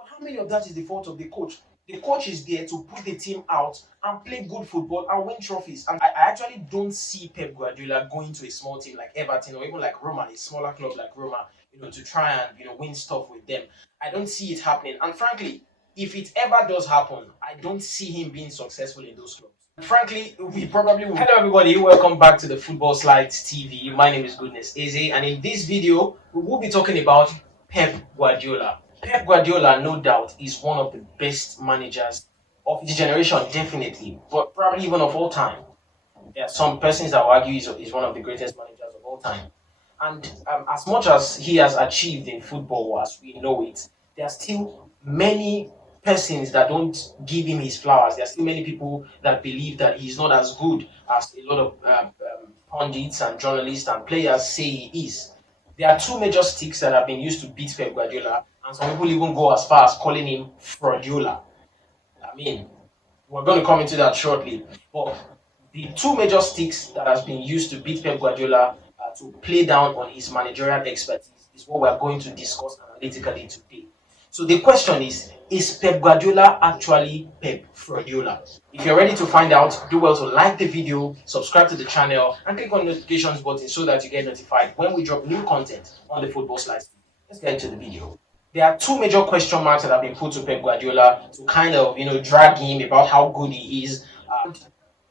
But how many of that is the fault of the coach? The coach is there to put the team out and play good football and win trophies. And I actually don't see Pep Guardiola going to a small team like Everton or even like Roma, a smaller club like Roma, to try and win stuff with them. I don't see it happening. And frankly, if it ever does happen, I don't see him being successful in those clubs. Frankly, we probably will. Hello, everybody. Welcome back to the Football Slides TV. My name is Goodness Eze, and in this video, we will be talking about Pep Guardiola. Pep Guardiola, no doubt, is one of the best managers of his generation, definitely, but probably even of all time. There are some persons that will argue he's one of the greatest managers of all time. And as much as he has achieved in football as we know it, there are still many persons that don't give him his flowers. There are still many people that believe that he's not as good as a lot of pundits and journalists and players say he is. There are two major sticks that have been used to beat Pep Guardiola, and some people even go as far as calling him Fraudiola. I mean, we're going to come into that shortly. But the two major sticks that has been used to beat Pep Guardiola to play down on his managerial expertise is what we're going to discuss analytically today. So the question is Pep Guardiola actually Pep Fraudiola? If you're ready to find out, do well to like the video, subscribe to the channel, and click on the notifications button so that you get notified when we drop new content on the Football Slides. Let's get into the video. There are two major question marks that have been put to Pep Guardiola to kind of, drag him about how good he is.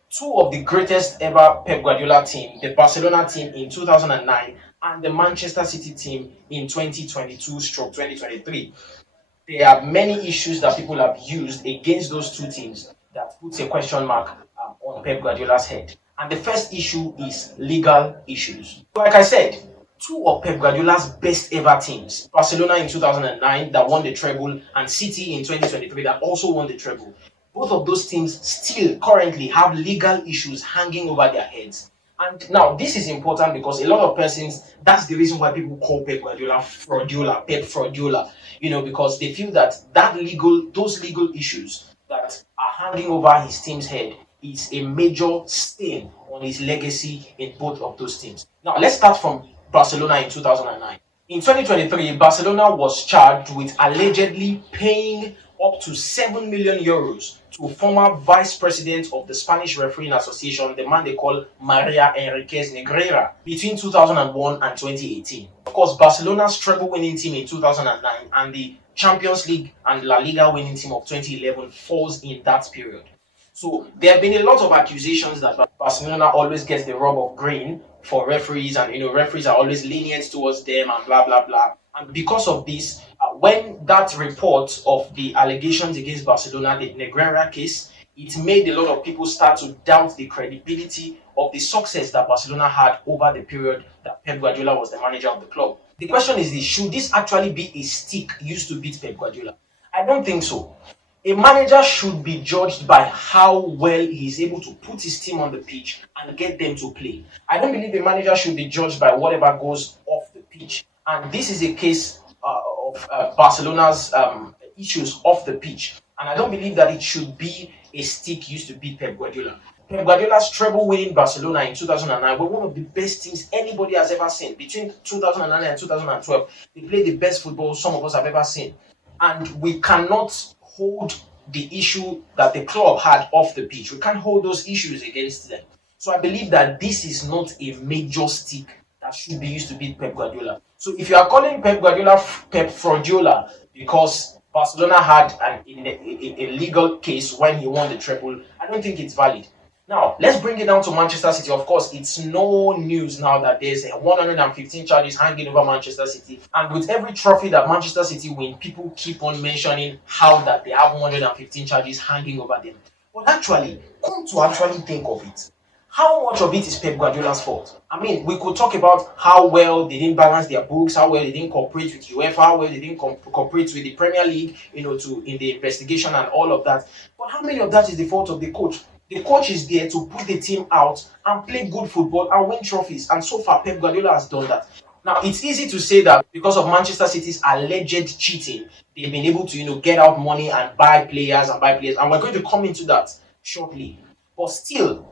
Two of the greatest ever Pep Guardiola team, the Barcelona team in 2009 and the Manchester City team in 2022/2023. There are many issues that people have used against those two teams that puts a question mark on Pep Guardiola's head. And the first issue is legal issues. Like I said, two of Pep Guardiola's best ever teams, Barcelona in 2009 that won the treble and City in 2023 that also won the treble. Both of those teams still currently have legal issues hanging over their heads. And now this is important because a lot of persons, that's the reason why people call Pep Guardiola Fraudiola, Pep Fraudiola, because they feel that those legal issues that are hanging over his team's head is a major stain on his legacy in both of those teams. Now let's start from Barcelona in 2009. In 2023, Barcelona was charged with allegedly paying up to 7 million euros to former vice president of the Spanish Refereeing Association, the man they call Maria Enriquez Negreira, between 2001 and 2018. Of course, Barcelona's treble winning team in 2009 and the Champions League and La Liga winning team of 2011 falls in that period. So there have been a lot of accusations that Barcelona always gets the rub of green for referees, and referees are always lenient towards them and blah blah blah. And because of this, when that report of the allegations against Barcelona, the Negreira case, it made a lot of people start to doubt the credibility of the success that Barcelona had over the period that Pep Guardiola was the manager of the club. The question is this: should this actually be a stick used to beat Pep Guardiola? I don't think so. A manager should be judged by how well he is able to put his team on the pitch and get them to play. I don't believe a manager should be judged by whatever goes off the pitch. And this is a case of Barcelona's issues off the pitch. And I don't believe that it should be a stick used to beat Pep Guardiola. Pep Guardiola's treble-winning Barcelona in 2009 were one of the best teams anybody has ever seen. Between 2009 and 2012, they played the best football some of us have ever seen. And we cannot hold the issue that the club had off the pitch. We can't hold those issues against them. So I believe that this is not a major stick that should be used to beat Pep Guardiola. So if you are calling Pep Guardiola Pep Fraudiola because Barcelona had a legal case when he won the treble, I don't think it's valid. Now, let's bring it down to Manchester City. Of course, it's no news now that there's 115 charges hanging over Manchester City. And with every trophy that Manchester City win, people keep on mentioning how that they have 115 charges hanging over them. But actually, come to actually think of it, how much of it is Pep Guardiola's fault? I mean, we could talk about how well they didn't balance their books, how well they didn't cooperate with UEFA, how well they didn't cooperate with the Premier League, in the investigation and all of that. But how many of that is the fault of the coach? The coach is there to put the team out and play good football and win trophies. And so far, Pep Guardiola has done that. Now, it's easy to say that because of Manchester City's alleged cheating, they've been able to, get out money and buy players. And we're going to come into that shortly. But still,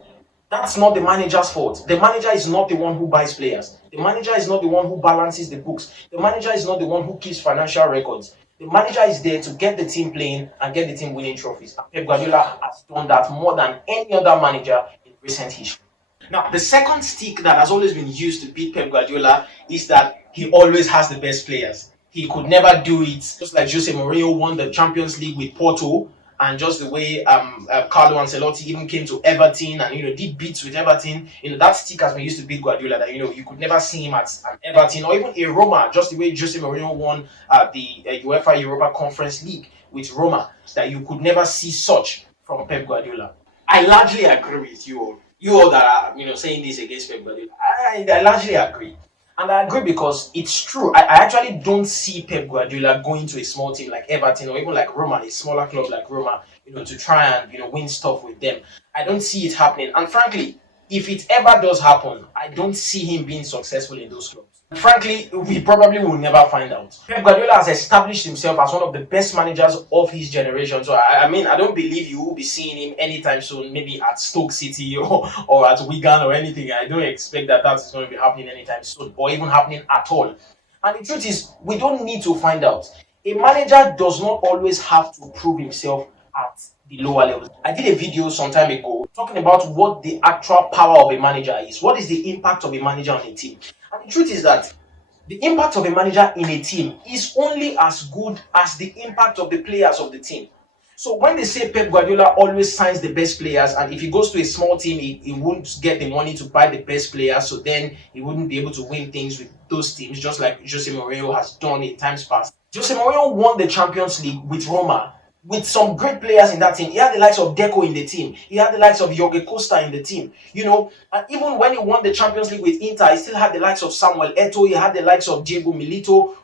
that's not the manager's fault. The manager is not the one who buys players. The manager is not the one who balances the books. The manager is not the one who keeps financial records. The manager is there to get the team playing and get the team winning trophies. And Pep Guardiola has done that more than any other manager in recent history. Now, the second stick that has always been used to beat Pep Guardiola is that he always has the best players. He could never do it, just like Jose Mourinho won the Champions League with Porto, and just the way Carlo Ancelotti even came to Everton and did beats with Everton. That stick has been used to beat Guardiola. That you could never see him at Everton or even a Roma. Just the way Jose Mourinho won the UEFA Europa Conference League with Roma, that you could never see such from Pep Guardiola. I largely agree with you all. You all that are saying this against Pep Guardiola. I largely agree. And I agree because it's true. I actually don't see Pep Guardiola going to a small team like Everton or even like Roma, a smaller club like Roma, to try and win stuff with them. I don't see it happening. And frankly, if it ever does happen, I don't see him being successful in those clubs. Frankly, we probably will never find out. Pep Guardiola has established himself as one of the best managers of his generation. So, I mean, I don't believe you will be seeing him anytime soon, maybe at Stoke City or at Wigan or anything. I don't expect that that's going to be happening anytime soon or even happening at all. And the truth is, we don't need to find out. A manager does not always have to prove himself at the lower levels. I did a video some time ago talking about what the actual power of a manager is. What is the impact of a manager on a team? And the truth is that the impact of a manager in a team is only as good as the impact of the players of the team. So when they say Pep Guardiola always signs the best players, and if he goes to a small team, he won't get the money to buy the best players, so then he wouldn't be able to win things with those teams, just like Jose Mourinho has done in times past. Jose Mourinho won the Champions League with Roma, with some great players in that team. He had the likes of Deco in the team. He had the likes of Jorge Costa in the team. And even when he won the Champions League with Inter, he still had the likes of Samuel Eto'o. He had the likes of Diego Milito.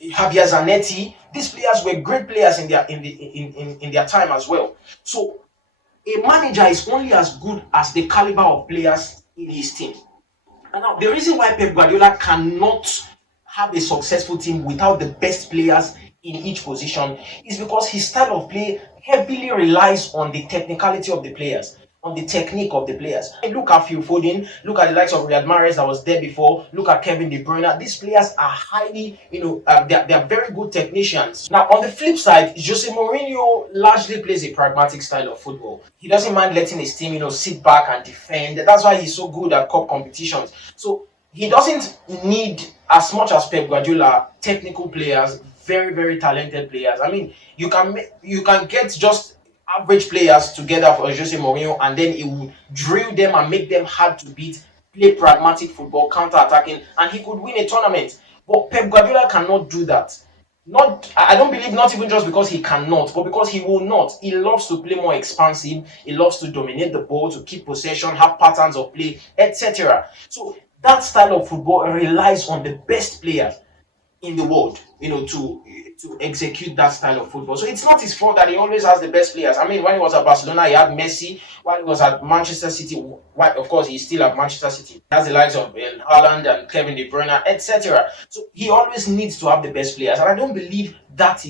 Javier Zanetti. These players were great players in their time as well. So a manager is only as good as the caliber of players in his team. And now the reason why Pep Guardiola cannot have a successful team without the best players in each position is because his style of play heavily relies on the technicality of the players, on the technique of the players. And look at Phil Foden, look at the likes of Riyad Mahrez that was there before, look at Kevin De Bruyne. These players are highly, they're very good technicians. Now, on the flip side, Jose Mourinho largely plays a pragmatic style of football. He doesn't mind letting his team, sit back and defend. That's why he's so good at cup competitions. So he doesn't need, as much as Pep Guardiola, technical players, very, very talented players. I mean, you can get just average players together for Jose Mourinho, and then he would drill them and make them hard to beat, play pragmatic football, counter-attacking, and he could win a tournament. But Pep Guardiola cannot do that. I don't believe not even just because he cannot, but because he will not. He loves to play more expansive. He loves to dominate the ball, to keep possession, have patterns of play, etc. So that style of football relies on the best players in the world, to execute that style of football. So it's not his fault that he always has the best players. I mean, when he was at Barcelona, he had Messi. While he was at Manchester City, of course, he's still at Manchester City. He has the likes of Haaland and Kevin De Bruyne, etc. So he always needs to have the best players. And I don't believe that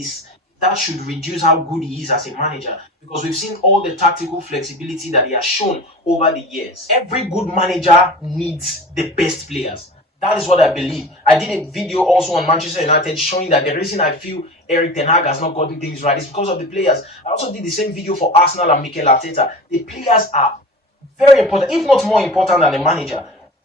should reduce how good he is as a manager, because we've seen all the tactical flexibility that he has shown over the years. Every good manager needs the best players. That is what I believe. I did a video also on Manchester United showing that the reason I feel Erik ten Hag has not gotten things right is because of the players. I also did the same video for Arsenal and Mikel Arteta. The players are very important, if not more important than the manager.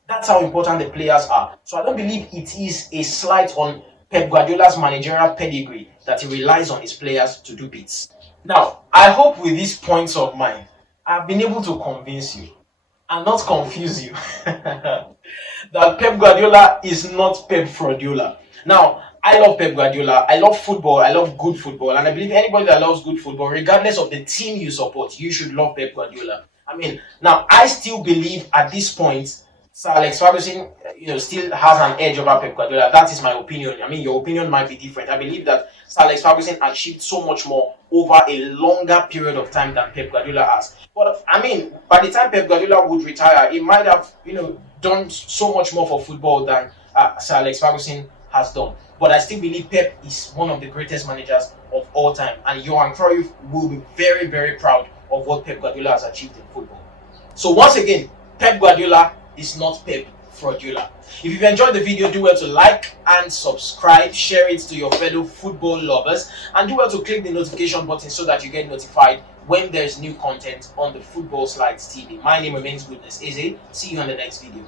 That's how important the players are. So I don't believe it is a slight on Pep Guardiola's managerial pedigree that he relies on his players to do bits. Now, I hope with these points of mine, I've been able to convince you and not confuse you that Pep Guardiola is not Pep Fraudiola. Now, I love Pep Guardiola. I love football. I love good football. And I believe anybody that loves good football, regardless of the team you support, you should love Pep Guardiola. I mean, now, I still believe at this point, Sir Alex Ferguson, still has an edge over Pep Guardiola. That is my opinion. I mean, your opinion might be different. I believe that Sir Alex Ferguson achieved so much more over a longer period of time than Pep Guardiola has. But I mean, by the time Pep Guardiola would retire, he might have, done so much more for football than Sir Alex Ferguson has done. But I still believe Pep is one of the greatest managers of all time, and Johan Cruyff will be very, very proud of what Pep Guardiola has achieved in football. So once again, Pep Guardiola is not Pep Fraudiola. If you've enjoyed the video, do well to like and subscribe, share it to your fellow football lovers, and do well to click the notification button so that you get notified when there's new content on the Football Slides TV. My name remains Goodness Eze. See you on the next video.